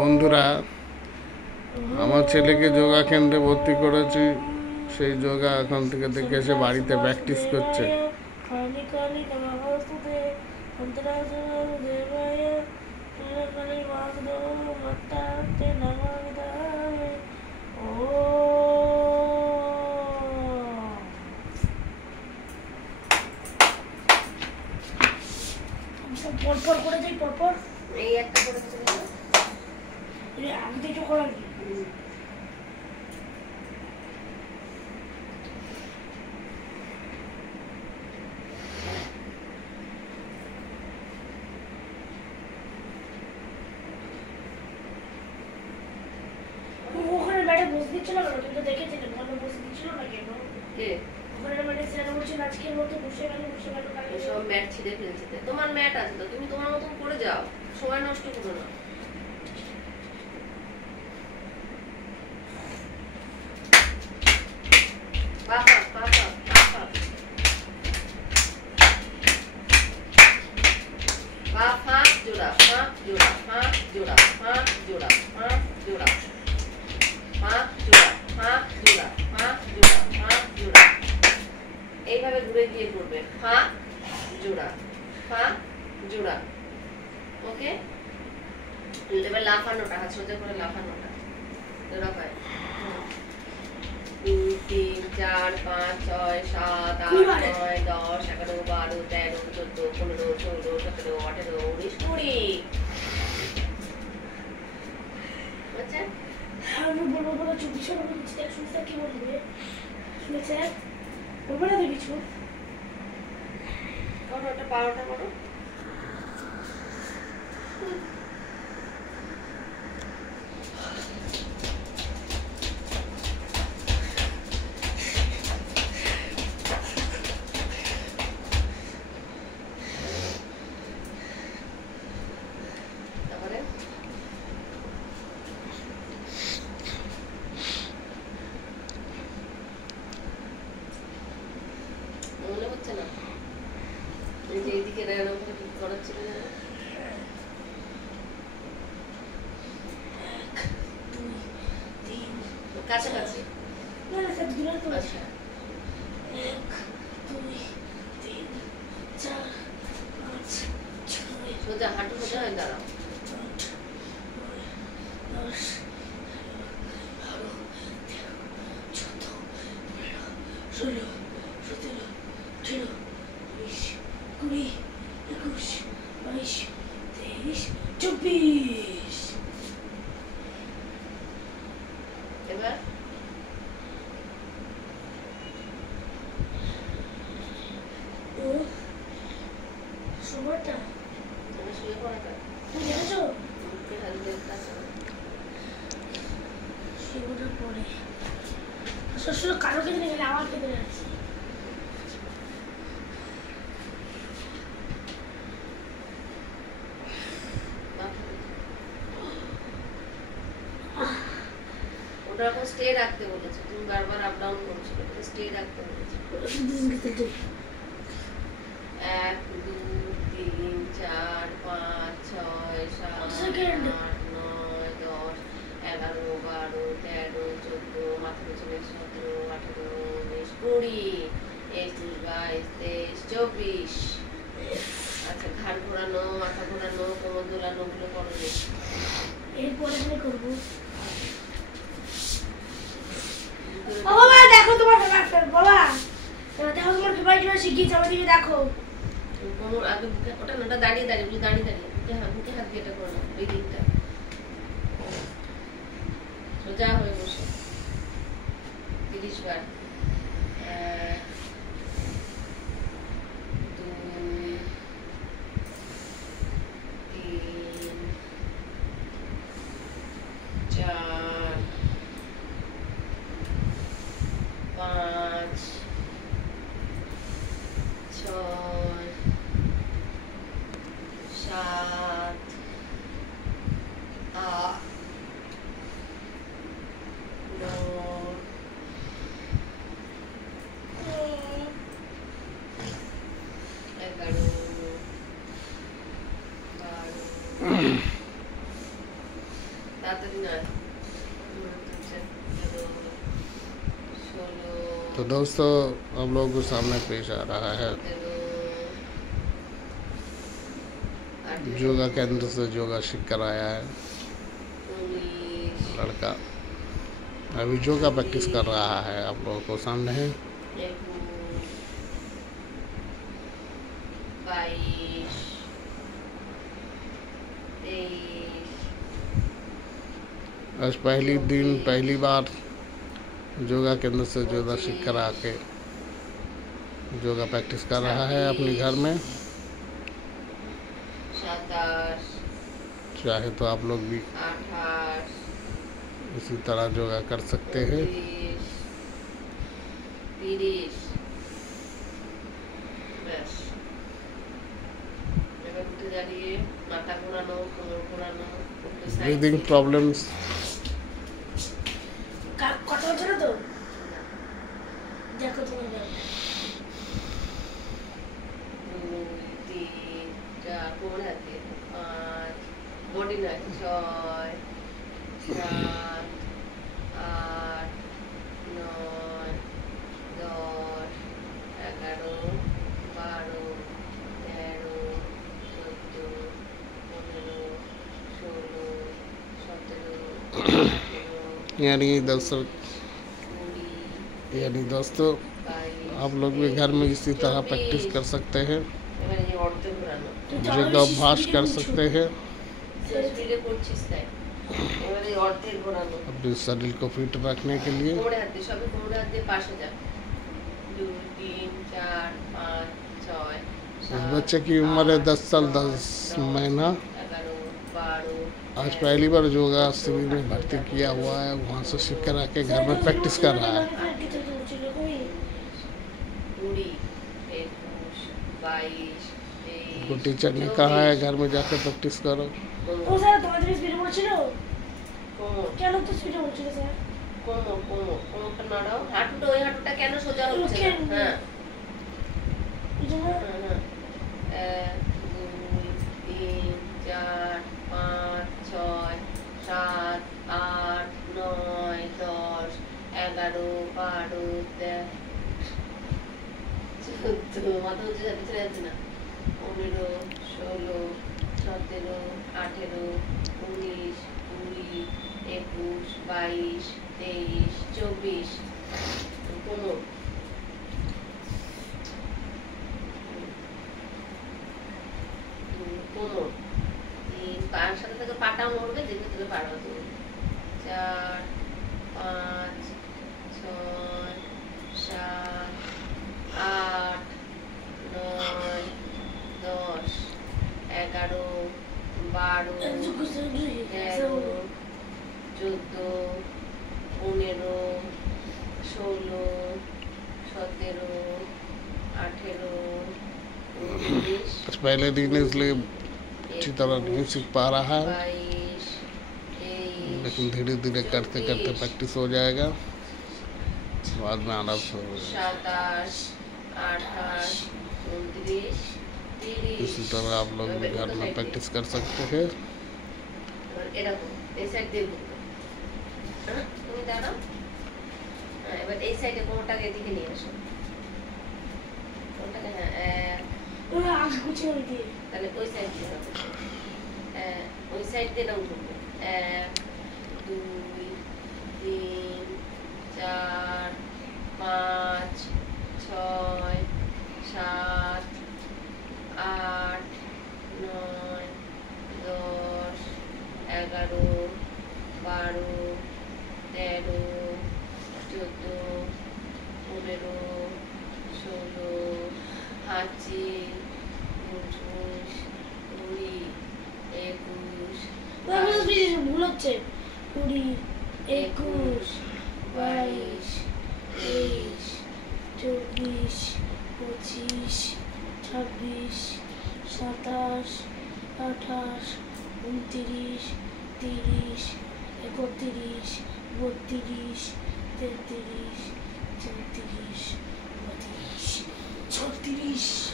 বন্ধুরা, আমার ছেলেকে যোগা কেন্দ্রে ভর্তি করেছি। সেই যোগা এখন থেকে দেখে এসে বাড়িতে প্র্যাকটিস করছে। পরপর করে যাই, পরপর এই একটা করে আমি তো একটু করা ওখানে ম্যাডাম বসে দিচ্ছিল না, তুমি তো দেখেছিলে ওখানে বসে দিচ্ছিল না কেন? ওখানে ম্যাডাম স্যার বলছেন আজকের মতো বসে গেল সব ম্যাট ছিঁড়ে ফেলছে। তোমার ম্যাট আছে তো, তুমি তোমার মতন করে যাও, সময় নষ্ট করো না। এইভাবে ঘুরে গিয়ে পড়বে, ফাঁক জোড়া ফাঁক জোড়া। ওকে, এবার লাফানোটা, হাত সোজা করে লাফানোটা জোড়া পায়। 2 3 4 5 6 7 8 9 10 11 12 13 14 15 16 17 18 19 20। আচ্ছা, আমি বলবো বলো 24 এর মধ্যে কিছু শুনতে কি বলবে? শুনেছে বলবো না কিছু? করো, ওটা পাওয়াটা করো। মনে হচ্ছে না যে এইদিকে রান্না করে কি করাচ্ছিল না? কাছাকাছি না না, সব দূরে তো আছে। 1 2 3 4 5 6 সোজা হাঁটু সোজা হয়ে দাঁড়াও। 10 12 13 14 15 16 17 18 19 20 21 22 23। এবার সময়টা শুয়ে পড়াটা তুমি দেখেছো? সেগুলোর পরে শ্বশুর কারো কেঁদে গেলে আমার কেঁদে যাচ্ছে। ওটা এখন স্টে রাখতে বলেছে, তুমি বারবার আপ ডাউন করছো, ওটা স্টে রাখতে বলেছে। 1 2 3 4 5 6 7 8 9 10 11 12 13 14 মাথা পিছনে 17 18 19 20 21 22 23 24। আচ্ছা, ঘাড় ঘোরানো, মাথা ঘোরানো, কোমর দোলানো গুলো করো। এরপরে কি করবো? বাবা দেখো তোমার ফেভারিট, বাবা দেখো তোমার ফেভারিট শিখিয়েছে, আমার দিকে দেখো। কোমর আগে ওটা না, ওটা দাঁড়িয়ে দাঁড়িয়ে দাঁড়িয়ে দাঁড়িয়ে মুখে হাত দিয়ে এটা করো, এই দিকটা সোজা হয়ে বসে 30 বার। 1 2 3 4 5 6 7 8 9 11 12 तो दोस्तों हम लोगों के सामने पेश आ रहा है योगा केंद्र से योगा सीख कर आया है लड़का, अभी योगा प्रैक्टिस कर रहा है। आप लोगों को सामने है 22, 23। आज पहली बार योगा केंद्र से योगा सीख कर आके योगा प्रैक्टिस कर रहा है अपने घर में। 27, चाहे तो आप लोग भी 28, इसी तरह योगा कर सकते हैं। 30। बस এবার উঠে দাঁড়িয়ে মাথা ঘোরানো, কোমর ঘোরানো, ब्रीदिंग प्रॉब्लम्स কথা হচ্ছে না তো দেখো তোমার 2, 3, 4 কোমর হাতে 5 বডি নয় 6, 7, 8, 9, 10, 11, 12, 13, 14, 15, 16, 17, 18, 20, दोस्तों 22। आप लोग भी घर में इसी तरह प्रैक्टिस कर सकते हैं, এবারে এই অর্ধেক ঘোরানো योगा अभ्यास कर सकते हैं স্পিডে করছিস তাই এবারে এই অর্ধেক ঘোরানো अपने शरीर को फिट रखने के लिए। কোমরে হাত দিয়ে সবে কোমরে হাত দিয়ে পাশে যা 2, 3, 4, 5, 6, इस बच्चे की उम्र है 10 साल 10 महीना। 11, 12। आज पहली बार योगा शिविर में भर्ती किया हुआ है, वहाँ से सीख कर आके घर में प्रैक्टिस कर रहा है। 20, 21, 22, 23। उनको टीचर ने कहा है घर में जाकर प्रैक्टिस करो। ও স্যার তোমাদের স্পিডে বলছিল কোমর কেন তো স্পিডে বলছিল স্যার কোমরটা নাড়াও হাঁটুটা ওই হাঁটুটা কেন সোজা হচ্ছে না হ্যাঁ এই জন্য 1, 2, 3, 4, 5, 6, 7, 8, 9, 10, 11, 12, 13, 14 মাথা উঁচু যাচ্ছে যাচ্ছে না 15, 16, 17, 18, 19, 20, 21, 22, 23, 24 কোমর কোমর 3 পার সাথে থেকে পাটাও নড়বে দেখবে তুমি পারবে তুমি 4, 5, 6, 7, 8, 9, 10, 11, 12, 13, 14, 15, 16, 17, 18, 19, आज पहले दिन इसलिए अच्छी तरह नहीं सीख पा रहा है, 22, 23, लेकिन धीरे धीरे करते करते प्रैक्टिस हो जाएगा, बाद में आराम से हो जाएगा। 27, 28, 29, 30। इसी तरह आप लोग भी घर में प्रैक्टिस कर सकते हैं। এবার এরকম এই সাইড দিয়ে ঘুরবে হ্যাঁ তুমি দাঁড়াও হ্যাঁ এবার এই সাইডে কোমরটাকে এদিকে নিয়ে আসো কোমরটাকে হ্যাঁ ওরা আগে গুছিয়ে দিয়ে তাহলে ওই সাইড দিয়ে হবে ওই সাইড দিয়ে নাও ঘুরবে 1, 2, 3, 4, 5, 6, 7, 8, 9, 10, 11, 12, 13, 14, 15, 16, হাঁচি 19, 20, 21, বাবা স্পিডে ভুল হচ্ছে 20 21 22 23 24 25 26 27 28 29 30 31 32 33 34 35 36